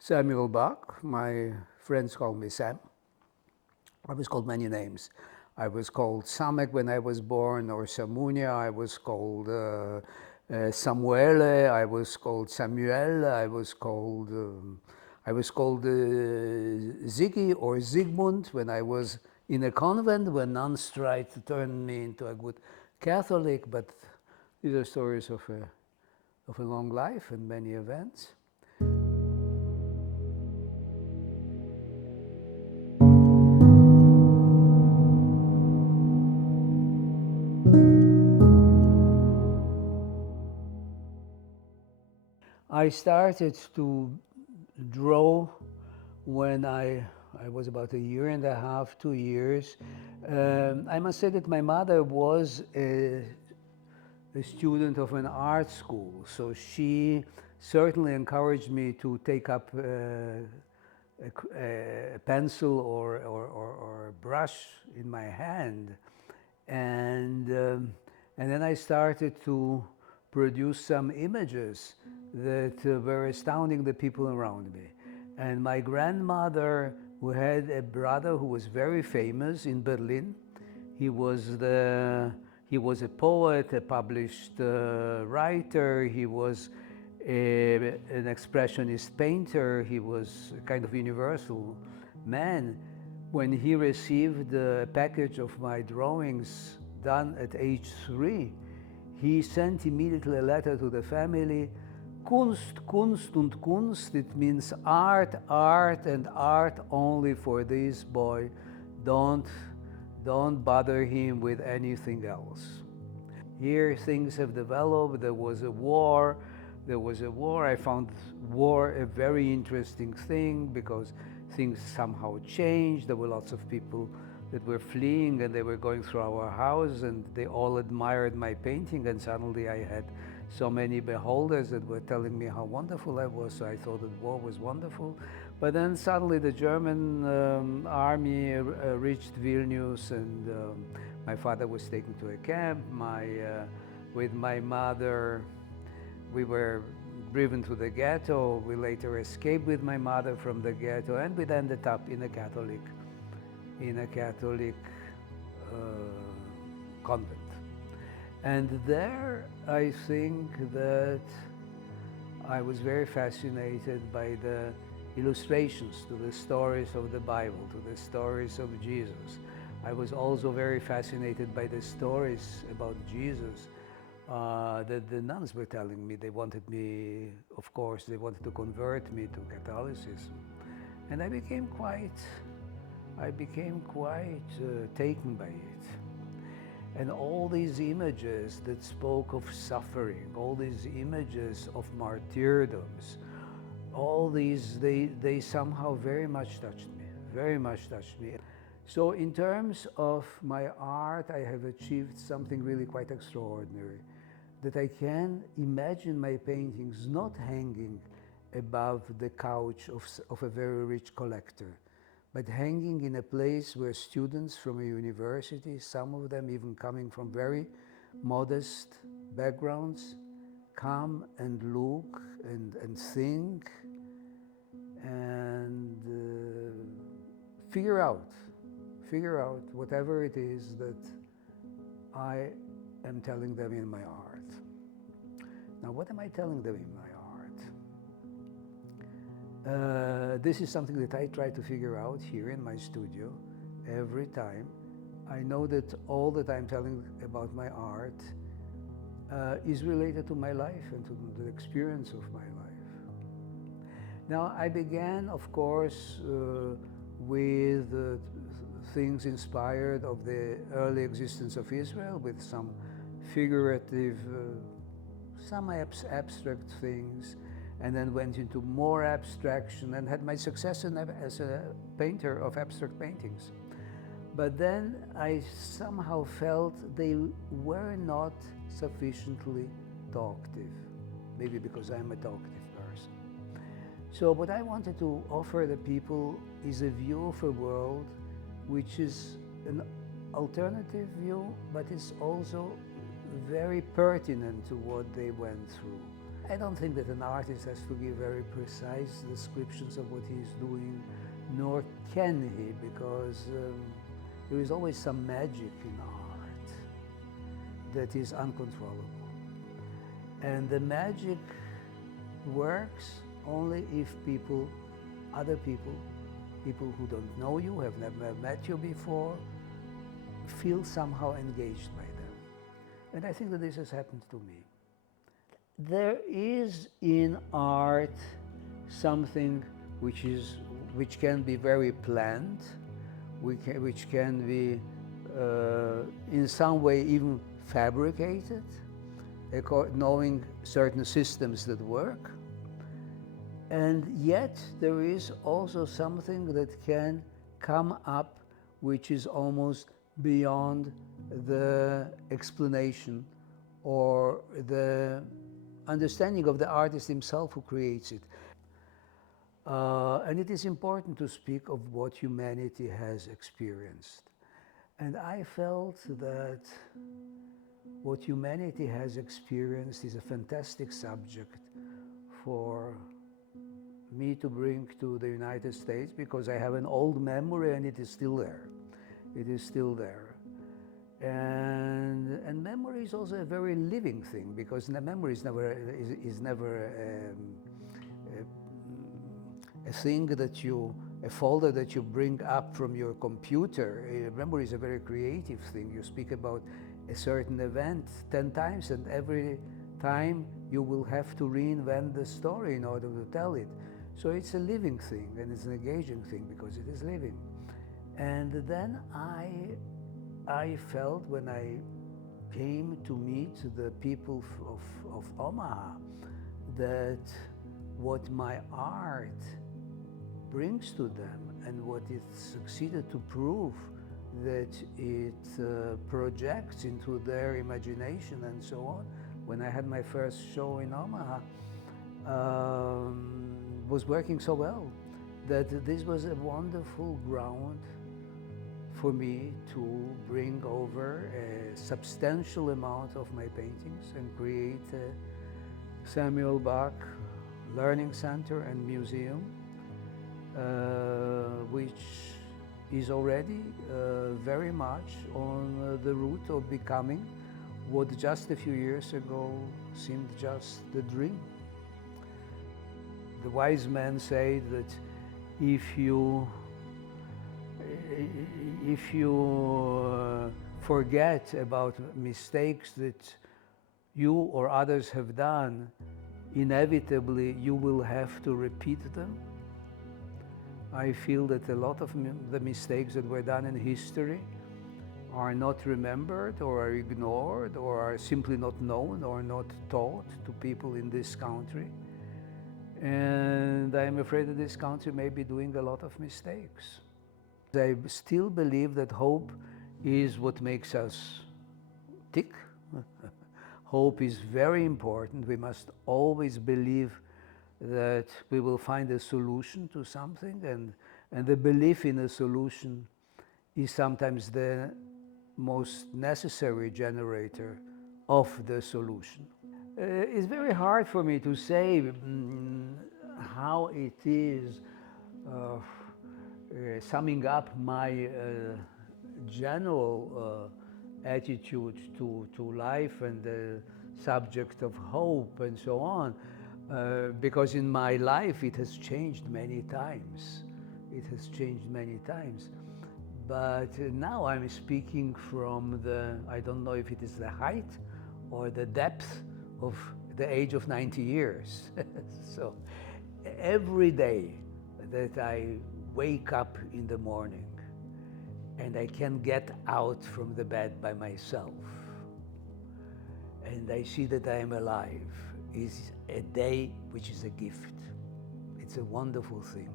Samuel Bak. My friends call me Sam. I was called many names. I was called Samek when I was born, or Samunia. I was called Samuele. I was called Samuel. I was called Ziggy or Zygmunt when I was in a convent when nuns tried to turn me into a good Catholic. But these are stories of a long life and many events. I started to draw when I was about a year and a half, 2 years. I must say that my mother was a student of an art school, so she certainly encouraged me to take up a pencil or a brush in my hand, and and then I started to produce some images that were astounding the people around me. And my grandmother, who had a brother who was very famous in Berlin, he was the he was a poet, a published writer. He was an expressionist painter. He was a kind of universal man. When he received a package of my drawings done at age 3, he sent immediately a letter to the family. Kunst, Kunst und Kunst. It means art, art, and art only for this boy. Don't, don't bother him with anything else. Here things have developed. There was a war. There was a war. I found war a very interesting thing because things somehow changed. There were lots of people that were fleeing and they were going through our house and they all admired my painting, and suddenly I had so many beholders that were telling me how wonderful I was. So I thought that war was wonderful. But then suddenly the German army reached Vilnius, and my father was taken to a camp. With my mother, we were driven to the ghetto. We later escaped with my mother from the ghetto, and we ended up in a Catholic convent. And there, I think that I was very fascinated by the illustrations to the stories of the Bible, to the stories of Jesus. I was also very fascinated by the stories about Jesus that the nuns were telling me. They wanted me, of course, they wanted to convert me to Catholicism. And I became quite taken by it. And all these images that spoke of suffering, all these images of martyrdoms, all these, they somehow very much touched me, very much touched me. So in terms of my art, I have achieved something really quite extraordinary, that I can imagine my paintings not hanging above the couch of a very rich collector, but hanging in a place where students from a university, some of them even coming from very modest backgrounds, come and look and think and figure out whatever it is that I am telling them in my art. Now, what am I telling them in my art? This is something that I try to figure out here in my studio every time. I know that all that I'm telling about my art is related to my life and to the experience of my life. Now, I began, of course, with things inspired of the early existence of Israel, with some figurative, some abstract things, and then went into more abstraction and had my success as a painter of abstract paintings. But then I somehow felt they were not sufficiently talkative, maybe because I'm a talkative person. So what I wanted to offer the people is a view of a world which is an alternative view, but is also very pertinent to what they went through. I don't think that an artist has to give very precise descriptions of what he's doing, nor can he, because there is always some magic in art that is uncontrollable. And the magic works only if people, other people, people who don't know you, have never met you before, feel somehow engaged by them. And I think that this has happened to me. There is in art something which can be very planned, which can be in some way even fabricated, knowing certain systems that work. And yet there is also something that can come up which is almost beyond the explanation or the understanding of the artist himself who creates it. And it is important to speak of what humanity has experienced. And I felt that what humanity has experienced is a fantastic subject for me to bring to the United States, because I have an old memory and it is still there. It is still there. And memory is also a very living thing, because the memory is never a thing that a folder that you bring up from your computer. Memory is a very creative thing. You speak about a certain event 10 times, and every time you will have to reinvent the story in order to tell it. So it's a living thing, and it's an engaging thing because it is living. And then I felt, when I came to meet the people of Omaha, that what my art brings to them and what it succeeded to prove, that it projects into their imagination and so on. When I had my first show in Omaha, was working so well that this was a wonderful ground for me to bring over a substantial amount of my paintings and create a Samuel Bak Learning Center and Museum, which is already very much on the route of becoming what just a few years ago seemed just the dream. The wise men say that if you forget about mistakes that you or others have done, inevitably you will have to repeat them. I feel that a lot of the mistakes that were done in history are not remembered or are ignored or are simply not known or not taught to people in this country. And I'm afraid that this country may be doing a lot of mistakes. I still believe that hope is what makes us tick. Hope is very important. We must always believe that we will find a solution to something, and the belief in a solution is sometimes the most necessary generator of the solution. It's very hard for me to say how it is summing up my general attitude to life and the subject of hope and so on, because in my life it has changed many times. It has changed many times. But now I'm speaking from I don't know if it is the height or the depth of the age of 90 years. So every day that I wake up in the morning and I can get out from the bed by myself and I see that I am alive is a day which is a gift. It's a wonderful thing.